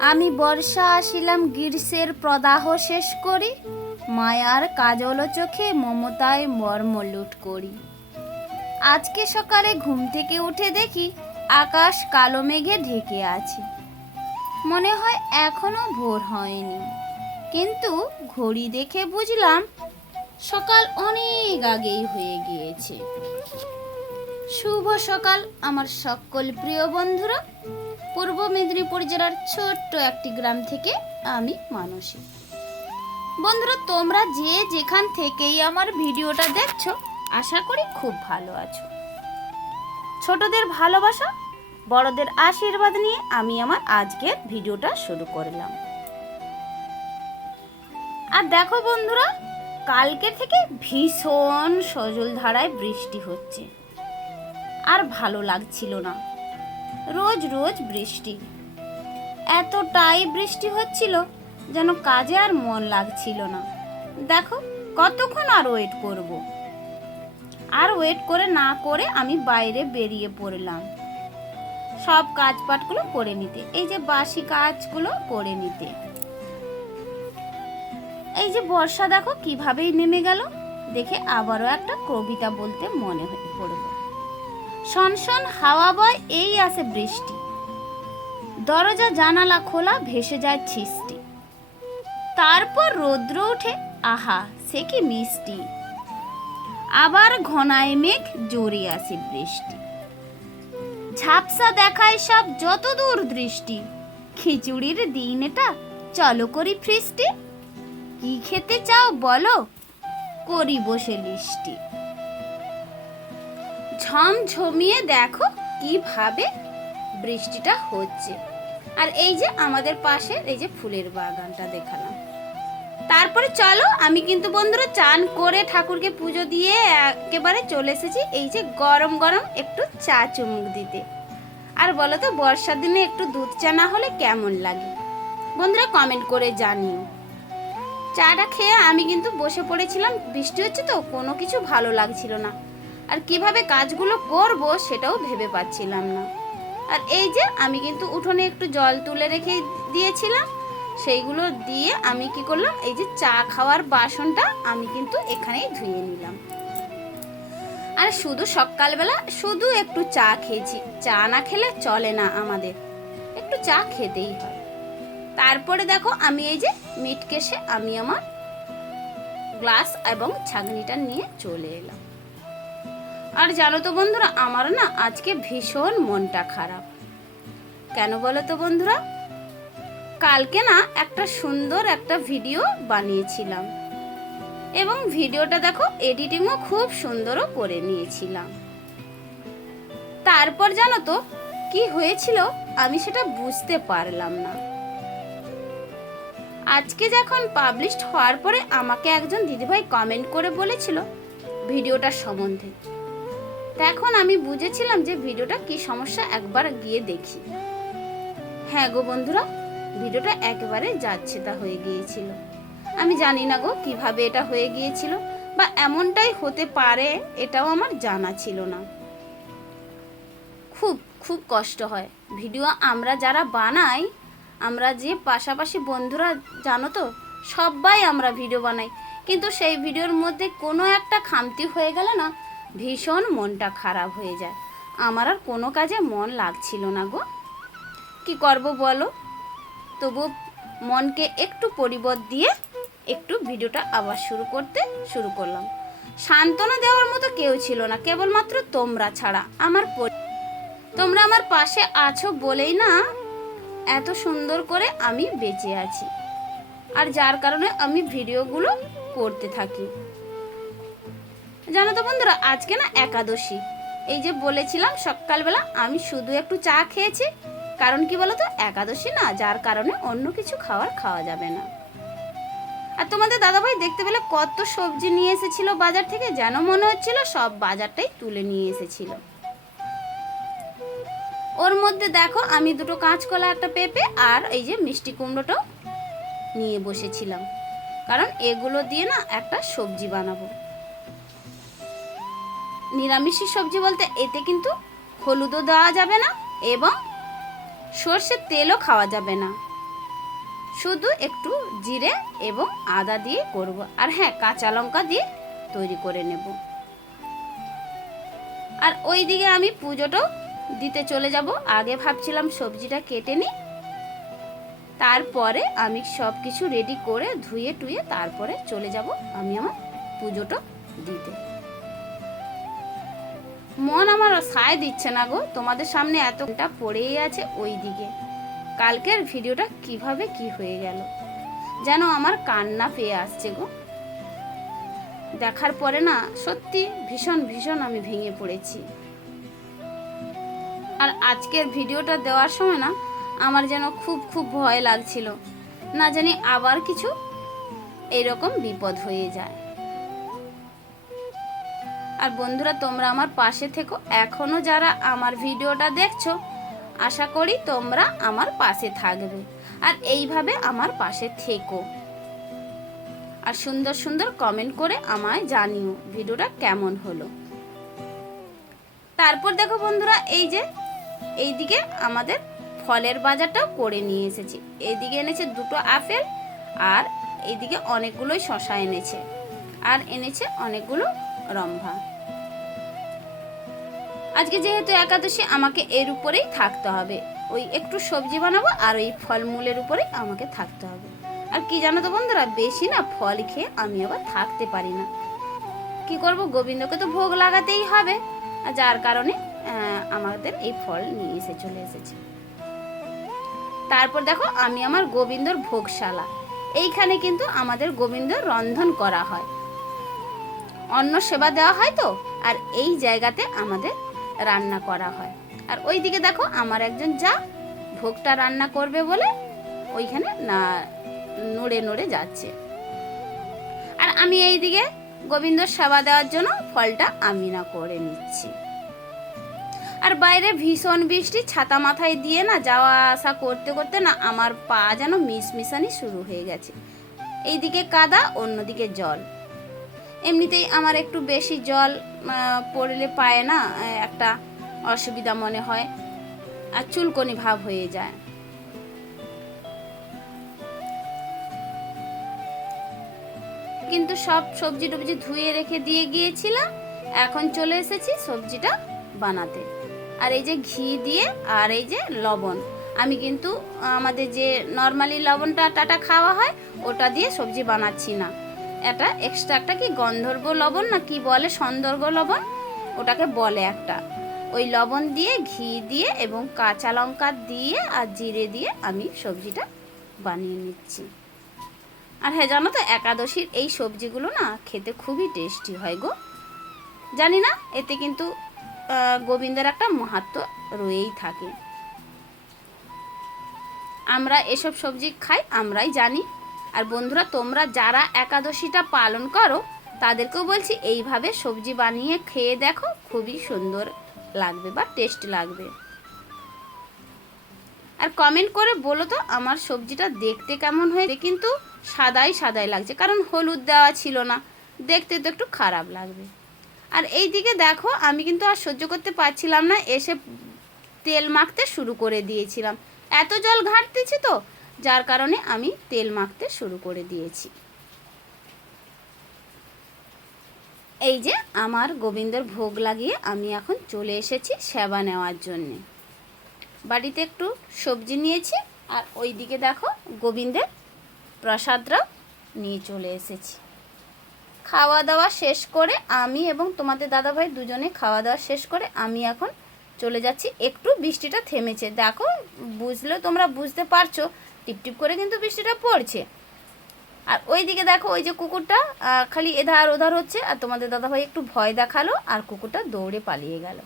আমি বর্ষা আসিলাম গ্রীষ্মের প্রদাহ শেষ করি, মায়ার কাজল চোখে মমতায় মর্ম লুট করি। আজকে সকালে ঘুম থেকে উঠে দেখি আকাশ কালো মেঘে ঢেকে আছে। মনে হয় এখনো ভোর হয়নি, কিন্তু ঘড়ি দেখে বুঝলাম সকাল অনেক আগেই হয়ে গিয়েছে। শুভ সকাল আমার সকল প্রিয় বন্ধুরা। পূর্ব মেদিনীপুর জেলার ছোট্ট একটি গ্রাম থেকে আমি মানসী। বন্ধুরা, তোমরা যে যেখান থেকেই আমার ভিডিওটা দেখছো, আশা করি খুব ভালো আছো। ছোটদের ভালোবাসা, বড়দের আশীর্বাদ নিয়ে আমি আমার আজকের ভিডিওটা শুরু করলাম। আর দেখো বন্ধুরা, কালকে থেকে ভীষণ সজল ধারায় বৃষ্টি হচ্ছে। আর ভালো লাগছিল না, রোজ রোজ বৃষ্টি, এতটাই বৃষ্টি হচ্ছিল যেন কাজে আর মন লাগছিল না। দেখো কতক্ষণ আর ওয়েট করব। আর ওয়েট করে না করে আমি বাইরে বেরিয়ে পড়লাম সব কাজপাটগুলো করে নিতে, এই যে বাসি কাজগুলো করে নিতে। এই যে বর্ষা দেখো কিভাবেই নেমে গেল, দেখে আবারও একটা কবিতা বলতে মনে হয়ে পড়ল। শনশন হাওয়া বয়, এই আসে বৃষ্টি, দরজা জানালা খোলা, ভেসে যায় ছিষ্টি। তারপর রৌদ্র ওঠে, আহা সে কি মিষ্টি। আবার ঘনায় মেঘ, জোরে আসে বৃষ্টি। ঝাপসা দেখায় সব যত দূর দৃষ্টি। খিচুড়ির দিন এটা, চলো করি ফিস্টি। কি খেতে চাও বলো, করি বসে লিস্টি। ঝমঝমিয়ে দেখো কিভাবে বৃষ্টিটা হচ্ছে। আর এই যে আমাদের পাশে এই যে ফুলের বাগানটা দেখালাম। তারপরে চলো, আমি কিন্তু বন্ধুরা চান করে ঠাকুরকে পুজো দিয়ে একেবারে চলে এসেছি এই যে গরম গরম একটু চা চুমুক দিতে। আর বলো তো, বর্ষার দিনে একটু দুধ চা না হলে কেমন লাগে বন্ধুরা, কমেন্ট করে জানিও। চাটা খেয়ে আমি কিন্তু বসে পড়েছিলাম, বৃষ্টি হচ্ছে তো কোনো কিছু ভালো লাগছিল না, আর কিভাবে কাজগুলো করব সেটাও ভেবে পাচ্ছিলাম না। আর এই যে আমি কিন্তু উঠোনে একটু জল তুলে রেখে দিয়েছিলাম, সেইগুলো দিয়ে আমি কি করলাম, এই যে চা খাওয়ার বাসনটা আমি কিন্তু এখানেই ধুয়ে নিলাম। আর শুধু সকালবেলা শুধু একটু চা খেয়েছি, চা না খেলে চলে না, আমাদের একটু চা খেতেই হয়। তারপরে দেখো আমি এই যে মিট কেসে আমি আমার গ্লাস এবং ছাঁকনিটা নিয়ে চলে এলাম। আর জানো তো বন্ধুরা, আমার না আজকে ভীষণ মনটা খারাপ। কেন বলো তো বন্ধুরা, কালকে না একটা সুন্দর একটা ভিডিও বানিয়েছিলাম এবং ভিডিওটা দেখো এডিটিংও খুব সুন্দরও করে নিয়েছিলাম। তারপর জানো তো কি হয়েছিল, আমি সেটা বুঝতে পারলাম না। আজকে যখন পাবলিশড হওয়ার পরে আমাকে একজন দিদিভাই কমেন্ট করে বলেছিল ভিডিওটার সম্বন্ধে, তখন আমি বুঝেছিলাম যে ভিডিওটা কি সমস্যা, একবার গিয়ে দেখি। হ্যাঁ গো বন্ধুরা, ভিডিওটা একেবারে যাচ্ছে তা হয়ে গিয়েছিল। আমি জানি না গো কিভাবে এটা হয়ে গিয়েছিল, বা এমনটাই হতে পারে এটাও আমার জানা ছিল না। খুব খুব কষ্ট হয় ভিডিও আমরা যারা বানাই, আমরা যে পাশাপাশি বন্ধুরা জানো তো সবাই আমরা ভিডিও বানাই, কিন্তু সেই ভিডিওর মধ্যে কোনো একটা খামতি হয়ে গেলে না ভীষণ মনটা খারাপ হয়ে যায়। আমার আর কোনো কাজে মন লাগছিল না গো, কি করব বলো। তবু মনকে একটু পরিবর্তন দিয়ে একটু ভিডিওটা আবার শুরু করলাম। সান্ত্বনা দেওয়ার মতো কেউ ছিল না, কেবলমাত্র তোমরা ছাড়া। তোমরা আমার পাশে আছো বলেই না এত সুন্দর করে আমি বেঁচে আছি, আর যার কারণে আমি ভিডিওগুলো করতে থাকি। জানো তো বন্ধুরা, আজকে না একাদশী। এই যে বলেছিলাম সকালবেলা আমি শুধু একটু চা খেয়েছি, কারণ কি বলতো, একাদশী না, যার কারণে অন্য কিছু খাওয়া যাবে না। আর তোমাদের দাদাভাই দেখতে পেলে কত সবজি নিয়ে এসেছিল বাজার থেকে, যেন মনে হচ্ছিল সব বাজারটাই তুলে নিয়ে এসেছিল। ওর মধ্যে দেখো আমি দুটো কাঁচকলা, একটা পেঁপে আর এই যে মিষ্টি কুমড়োটাও নিয়ে বসেছিলাম, কারণ এগুলো দিয়ে না একটা সবজি বানাবো। নিরামিষী সবজি বলতে এতে কিন্তু হলুদও দেওয়া যাবে না এবং সর্ষের তেলও খাওয়া যাবে না, শুধু একটু জিরে এবং আদা দিয়ে করব, আর হ্যাঁ কাঁচা লঙ্কা দিয়ে তৈরি করে নেব। আর ওইদিকে আমি পুজোটাও দিতে চলে যাব। আগে ভাবছিলাম সবজিটা কেটে নিই, তারপরে আমি সব কিছু রেডি করে ধুয়ে টুয়ে তারপরে চলে যাব আমি আমার পুজোটা দিতে। মন আমার সায় দিচ্ছে না গো, তোমাদের সামনে এতটা পড়েই আছে ওই দিকে। কালকের ভিডিওটা কিভাবে কি হয়ে গেল যেন আমার কান্না পেয়ে আসছে গো। দেখার পরে না সত্যি ভীষণ ভীষণ আমি ভেঙে পড়েছি। আর আজকের ভিডিওটা দেওয়ার সময় না আমার যেন খুব খুব ভয় লাগছিল, না জানি আবার কিছু এরকম বিপদ হয়ে যায়। আর বন্ধুরা তোমরা আমার পাশে থেকো, এখনো যারা আমার ভিডিওটা দেখছো আশা করি তোমরা আমার পাশে থাকবে আর এইভাবে আমার পাশে থেকো। আর সুন্দর সুন্দর কমেন্ট করে আমায় জানিও ভিডিওটা কেমন হলো। তারপর দেখো বন্ধুরা, এইদিকে আমাদের ফলের বাজারটাও করে নিয়ে এসেছি। এইদিকে এনেছে 2টো আপেল, আর এইদিকে অনেকগুলোই শশা এনেছে, আর এনেছে অনেকগুলো রম্ভা। আজকে যেহেতু একাদশী আমাকে এর উপরেই থাকতে হবে, ওই একটু সবজি বানাবো আর ওই ফলমূলের উপরেই আমাকে থাকতে হবে। আর কি জানো তো বন্ধুরা, বেশি না ফল খেয়ে আমি আবার থাকতে পারি না। কি করব, গোবিন্দকে তো ভোগ লাগাতেই হবে, যার কারণে আমাদের এই ফল নিয়ে চলে এসেছে। তারপর দেখো আমি আমার গোবিন্দর ভোগশালা, এইখানে কিন্তু আমাদের গোবিন্দর রন্ধন করা হয়, অন্ন সেবা দেওয়া হয় তো, আর এই জায়গাতে আমাদের রান্না করা হয়। আর ওইদিকে দেখো আমার একজন যা ভোগটা রান্না করবে বলে ওইখানে না নড়ে নড়ে যাচ্ছে, আর আমি এইদিকে গোবিন্দর সেবা দেওয়ার জন্য ফলটা আমি না করে নিচ্ছি। আর বাইরে ভীষণ বৃষ্টি, ছাতা মাথায় দিয়ে না যাওয়া আসা করতে করতে না আমার পা যেন মিশমিশানি শুরু হয়ে গেছে। এইদিকে কাদা, অন্যদিকে জল। এমনিতেই আমার একটু বেশি জল পড়লে পায়ে না একটা অসুবিধা মনে হয়, আর চুলকনি ভাব হয়ে যায়। কিন্তু সব সবজি টবজি ধুয়ে রেখে দিয়ে গিয়েছিলাম, এখন চলে এসেছি সবজিটা বানাতে। আর এই যে ঘি দিয়ে আর এই যে লবণ, আমি কিন্তু আমাদের যে নর্মালি লবণটা টাটা খাওয়া হয় ওটা দিয়ে সবজি বানাচ্ছি না, এটা এক্সট্রা একটা কি গন্ধর্ব লবণ না কি বলে, সন্দর্ভ লবণ ওটাকে বলে একটা, ওই লবণ দিয়ে ঘি দিয়ে এবং কাঁচা লঙ্কা দিয়ে আর জিরে দিয়ে আমি সবজিটা বানিয়ে নিচ্ছি। আর হ্যাঁ জানো তো, একাদশীর এই সবজিগুলো না খেতে খুবই টেস্টি হয় গো। জানি না এতে কিন্তু গোবিন্দের একটা মাহাত্ম্য রয়েই থাকে। আমরা এসব সবজি খাই আমরাই জানি। আর বন্ধুরা তোমরা যারা একাদশীটা পালন করো তাদেরকেও বলছি এইভাবে সবজি বানিয়ে খেয়ে দেখো, খুবই সুন্দর লাগবে বা টেস্ট লাগবে। আর কমেন্ট করে বলো তো আমার সবজিটা দেখতে কেমন হয়েছে। কিন্তু সাদাই সাদাই লাগছে, কারণ হলুদ দেওয়া ছিল না, দেখতে তো একটু খারাপ লাগবে। আর এই দিকে দেখো আমি কিন্তু আর সহ্য করতে পারছিলাম না, এসে তেল মাখতে শুরু করে দিয়েছিলাম। এত জল ঘাটতেছি তো, যার কারণে আমি তেল মাখতে শুরু করে দিয়েছি। এই যে আমার গোবিন্দর ভোগ লাগিয়ে আমি এখন চলে এসেছি সেবা নেওয়ার জন্যে। বাড়িতে একটু সবজি নিয়েছি, আর ওই দিকে দেখো গোবিন্দের প্রসাদটাও নিয়ে চলে এসেছি। খাওয়া দাওয়া শেষ করে আমি এবং তোমাদের দাদাভাই দুজনে খাওয়া দাওয়া শেষ করে আমি এখন চলে যাচ্ছি। একটু বৃষ্টিটা থেমেছে, দেখো বুঝলে তোমরা বুঝতে পারছো, টিপটিপ করে কিন্তু বৃষ্টিটা পড়ছে। আর ওই দিকে দেখো ওই যে কুকুরটা খালি এধার ওধার হচ্ছে, আর তোমাদের দাদাভাই একটু ভয় দেখালো আর কুকুরটা দৌড়ে পালিয়ে গেল।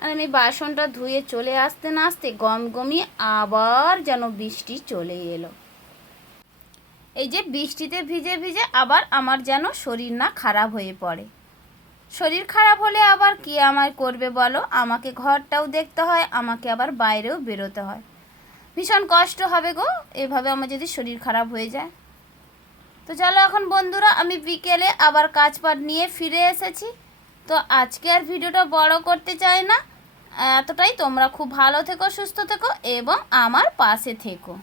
আর আমি বাসনটা ধুয়ে চলে আসতে না আসতে গমগমিয়ে আবার যেন বৃষ্টি চলে এলো। এই যে বৃষ্টিতে ভিজে ভিজে আবার আমার যেন শরীর না খারাপ হয়ে পড়ে। শরীর খারাপ হলে আবার কি আমায় করবে বলো, আমাকে ঘরটাও দেখতে হয়, আমাকে আবার বাইরেও বেরোতে হয়, ভীষণ কষ্ট হবে গো এভাবে আমার যদি শরীর খারাপ হয়ে যায়। তো চলো এখন বন্ধুরা আমি বিকেলে আবার কাজপাট নিয়ে ফিরে এসেছি। তো আজকে আর ভিডিওটা বড় করতে চাই না, এতটাই। তোমরা খুব ভালো থেকো, সুস্থ থেকো এবং আমার পাশে থেকো।